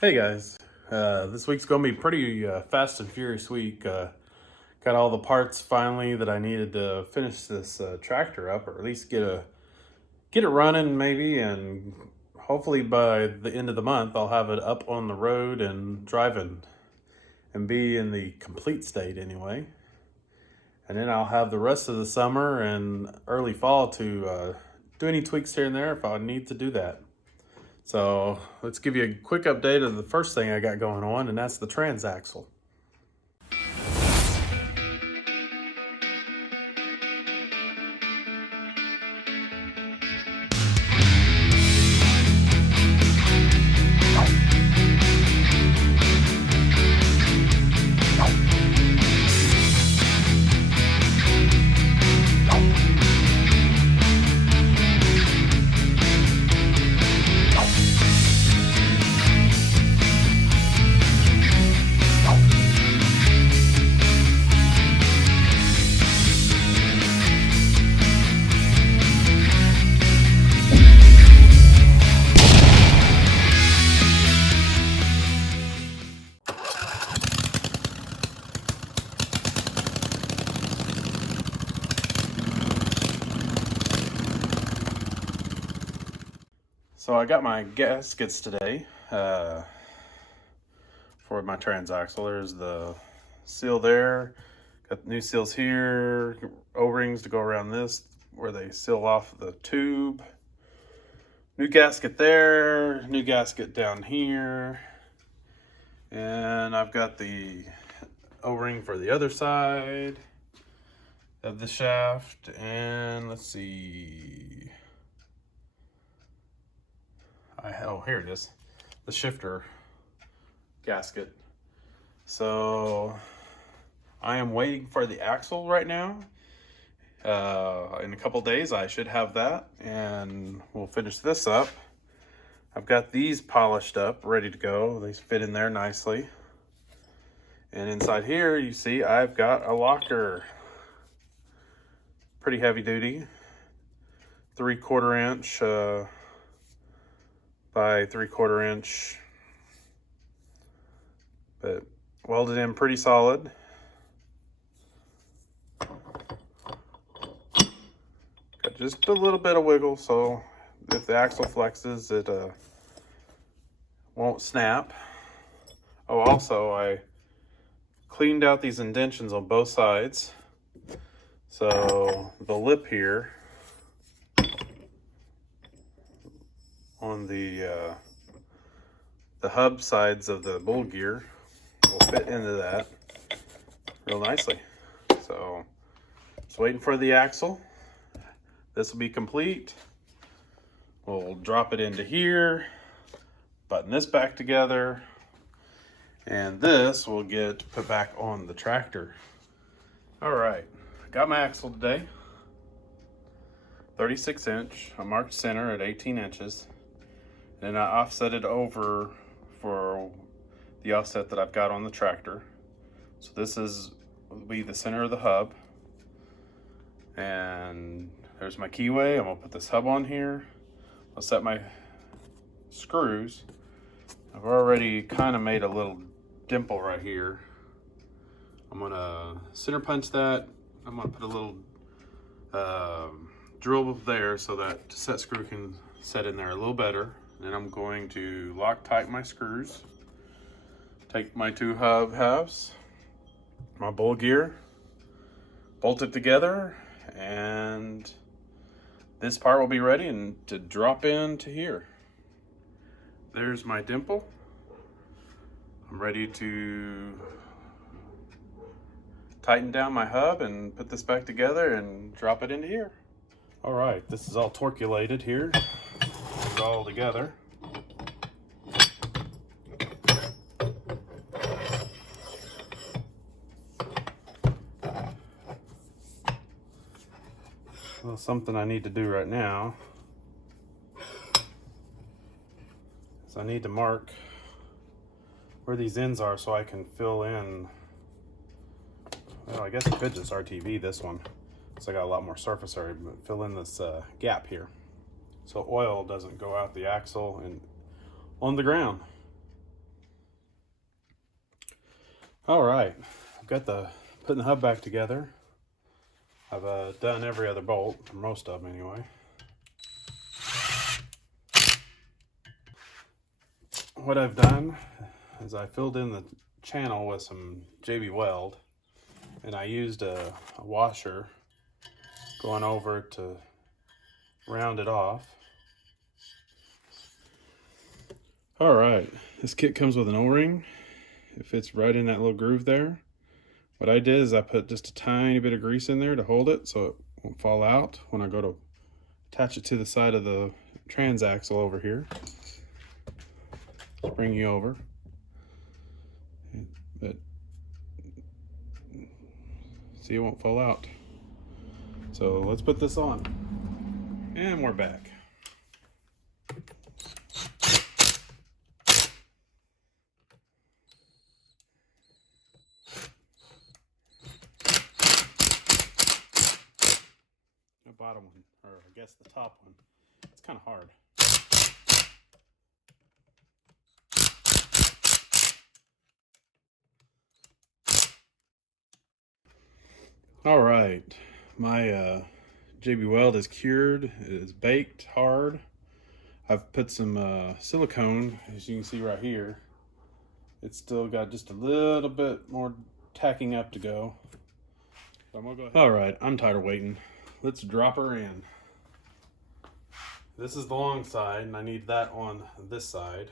Hey guys, this week's gonna be pretty fast and furious week. Got all the parts finally that I needed to finish this tractor up, or at least get it running maybe, and hopefully by the end of the month I'll have it up on the road and driving, and be in the complete state anyway. And then I'll have the rest of the summer and early fall to do any tweaks here and there if I need to do that. So let's give you a quick update of the first thing I got going on, and that's the Transaxle. So I got my gaskets today for my Transaxle. There's the seal there, got new seals here, O-rings to go around this where they seal off the tube. New gasket there, new gasket down here. And I've got the O-ring for the other side of the shaft. And let's see. Oh, here it is. The shifter gasket. So I am waiting for the axle right now. In a couple days I should have that, and we'll finish this up. I've got these polished up, ready to go. They fit in there nicely. And inside here, you see I've got a locker. Pretty heavy duty. 3/4 inch by 3/4 inch. But welded in pretty solid. Got just a little bit of wiggle, so if the axle flexes, it won't snap. Oh, also I cleaned out these indentions on both sides. So the lip here on the hub sides of the bull gear will fit into that real nicely. So just waiting for the axle. This will be complete. We'll drop it into here, button this back together, and this will get put back on the tractor. All right, got my axle today. 36 inch, I marked center at 18 inches. And I offset it over for the offset that I've got on the tractor. So this will be the center of the hub. And there's my keyway. I'm gonna put this hub on here. I'll set my screws. I've already kind of made a little dimple right here. I'm gonna center punch that. I'm gonna put a little drill there so that set screw can set in there a little better. Then I'm going to Loctite my screws, take my two halves, my bull gear, bolt it together, and this part will be ready and to drop into here. There's my dimple. I'm ready to tighten down my hub and put this back together and drop it into here. All right, this is all torculated here. It's all together. Well, something I need to do right now is I need to mark where these ends are so I can fill in. Well, I guess I could just RTV this one, so I got a lot more surface area, but fill in this gap here so oil doesn't go out the axle and on the ground. All right, I've got putting the hub back together. I've done every other bolt, or most of them anyway. What I've done is I filled in the channel with some JB Weld, and I used a washer going over to round it off. All right, this kit comes with an O-ring. It fits right in that little groove there. What I did is I put just a tiny bit of grease in there to hold it so it won't fall out when I go to attach it to the side of the transaxle over here. Just bring you over. But see, it won't fall out. So let's put this on. And we're back. The bottom one, or I guess the top one, it's kind of hard. All right, my JB Weld is cured. It is baked hard. I've put some silicone, as you can see right here. It's still got just a little bit more tacking up to go. So I'm gonna go ahead. All right, I'm tired of waiting. Let's drop her in. This is the long side, and I need that on this side.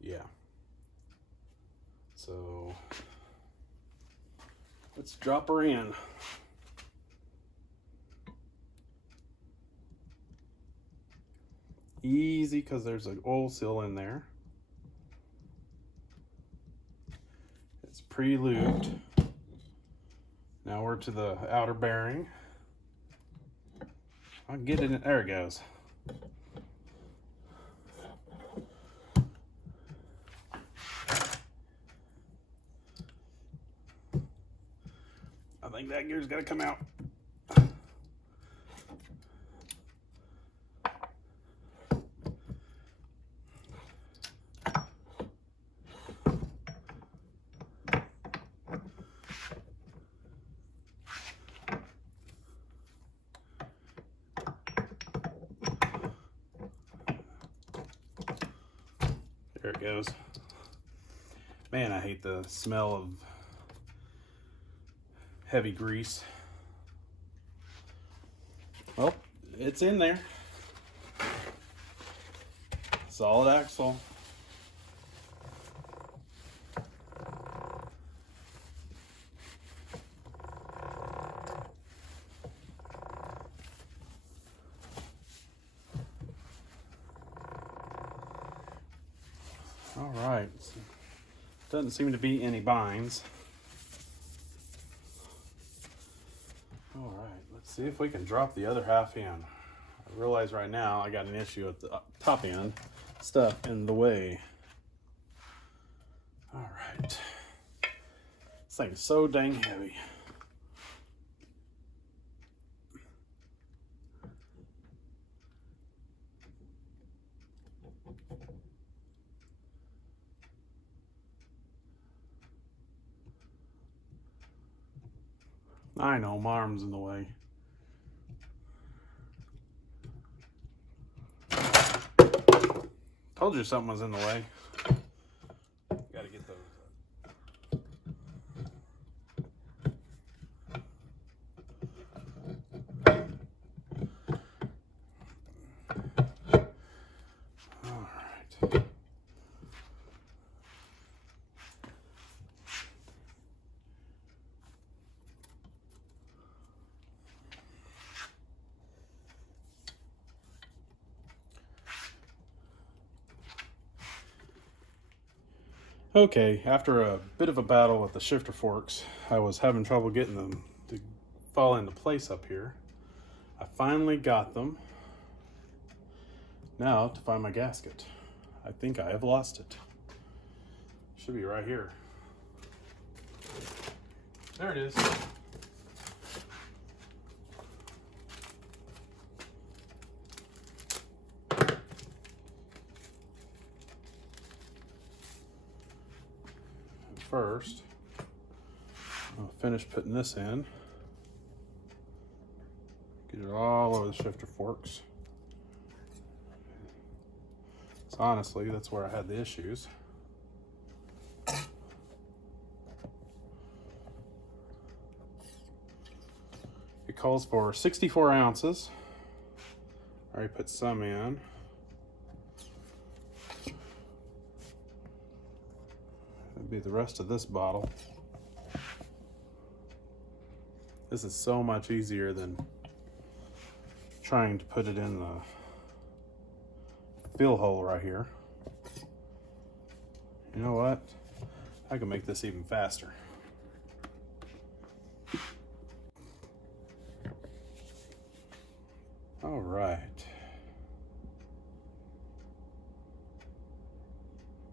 Yeah. So let's drop her in. Easy, because there's an oil seal in there. It's pre-lubed. Now we're to the outer bearing. I'll get it in. There it goes. I think that gear's got to come out. There it goes. Man, I hate the smell of heavy grease. Well, it's in there. Solid axle. All right. Doesn't seem to be any binds. All right, let's see if we can drop the other half in. I realize right now I got an issue at the top end, stuff in the way. All right. This thing is so dang heavy. I know, my arm's in the way. Told you something was in the way. Gotta get those up. All right. Okay, after a bit of a battle with the shifter forks, I was having trouble getting them to fall into place up here. I finally got them. Now to find my gasket. I think I have lost it. Should be right here. There it is. first, I'll finish putting this in. Get it all over the shifter forks. So honestly, that's where I had the issues. It calls for 64 ounces. I already put some in. That'd be the rest of this bottle. This is so much easier than trying to put it in the fill hole right here. You know what? I can make this even faster. All right.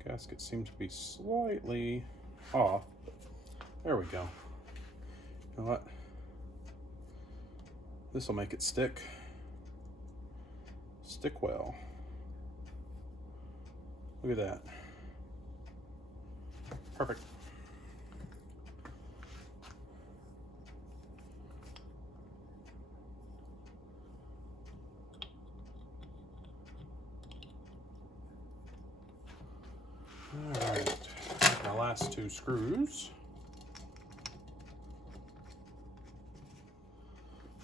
Gasket seems to be slightly off, but there we go. You know what? This will make it stick well. Look at that. Perfect. All right, my last two screws.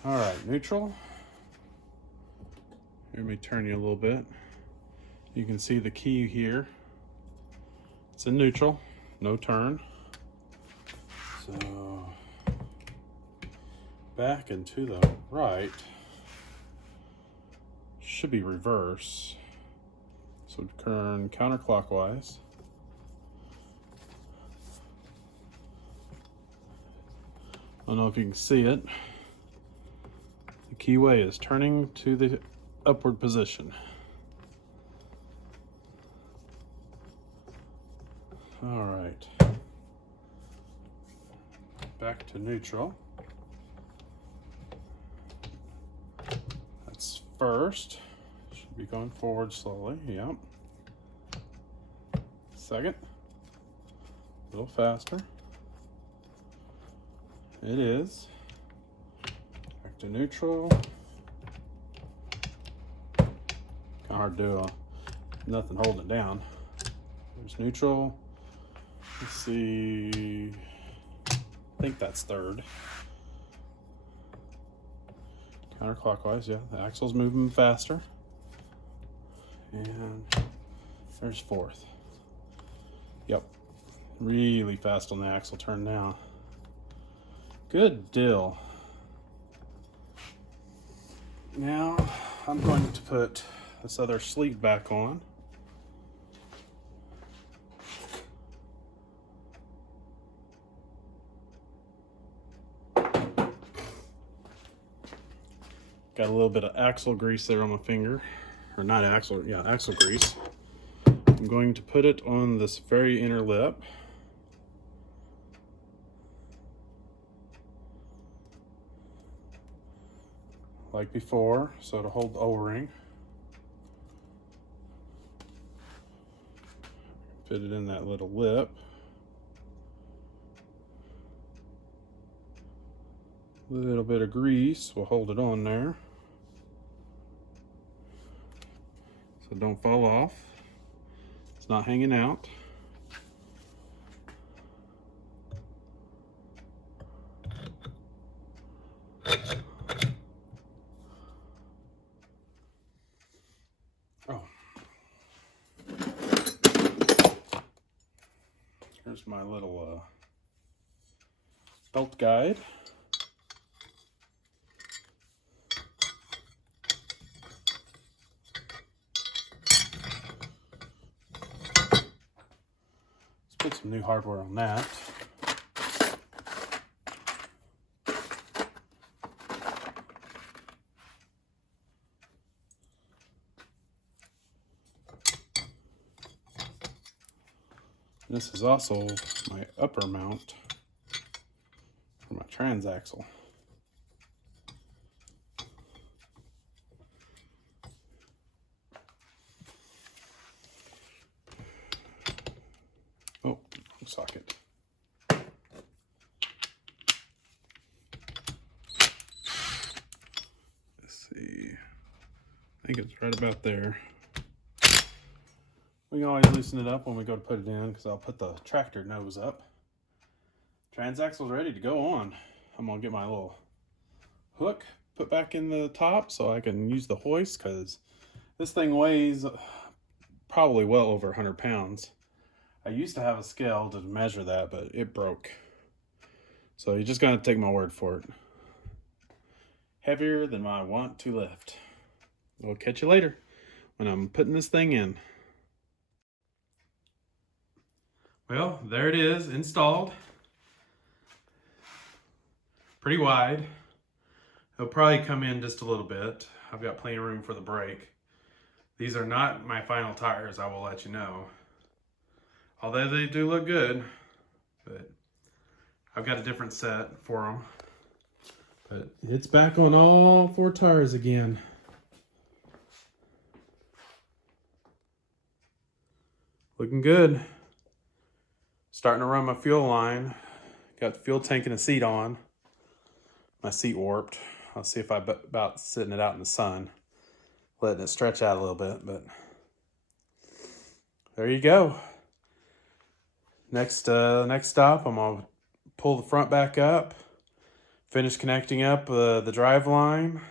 All right, neutral. Let me turn you a little bit. You can see the key here. It's in neutral, no turn. So back and to the right should be reverse. So turn counterclockwise. I don't know if you can see it. The keyway is turning to the upward position. All right. Back to neutral. That's first. Should be going forward slowly. Yep. Second. A little faster. It is. Back to neutral. Kind of hard to do. Nothing holding it down. There's neutral. Let's see. I think that's third. Counterclockwise, yeah. The axle's moving faster. And there's fourth. Yep. Really fast on the axle turn now. Good deal. Now I'm going to put this other sleeve back on. Got a little bit of axle grease there on my finger, or not axle, yeah, axle grease. I'm going to put it on this very inner lip. Like before, so to hold the O-ring. Fit it in that little lip. A little bit of grease will hold it on there. So don't fall off. It's not hanging out. Oh. Here's my little belt guide. Put some new hardware on that. This is also my upper mount for my transaxle. Oh, socket. think it's right about there. We can always loosen it up when we go to put it in, because I'll put the tractor nose up. Transaxle's ready to go on. I'm gonna get my little hook put back in the top so I can use the hoist, because this thing weighs probably well over 100 pounds. I used to have a scale to measure that, but it broke. So you're just gonna take my word for it. Heavier than I want to lift. We'll catch you later when I'm putting this thing in. Well, there it is, installed. Pretty wide. It'll probably come in just a little bit. I've got plenty of room for the brake. These are not my final tires, I will let you know. Although they do look good, but I've got a different set for them. But it's back on all 4 tires again. Looking good. Starting to run my fuel line. Got the fuel tank and a seat on. My seat warped. I'll see if I about sitting it out in the sun. Letting it stretch out a little bit, but there you go. Next stop, I'm gonna pull the front back up, finish connecting up the drive line,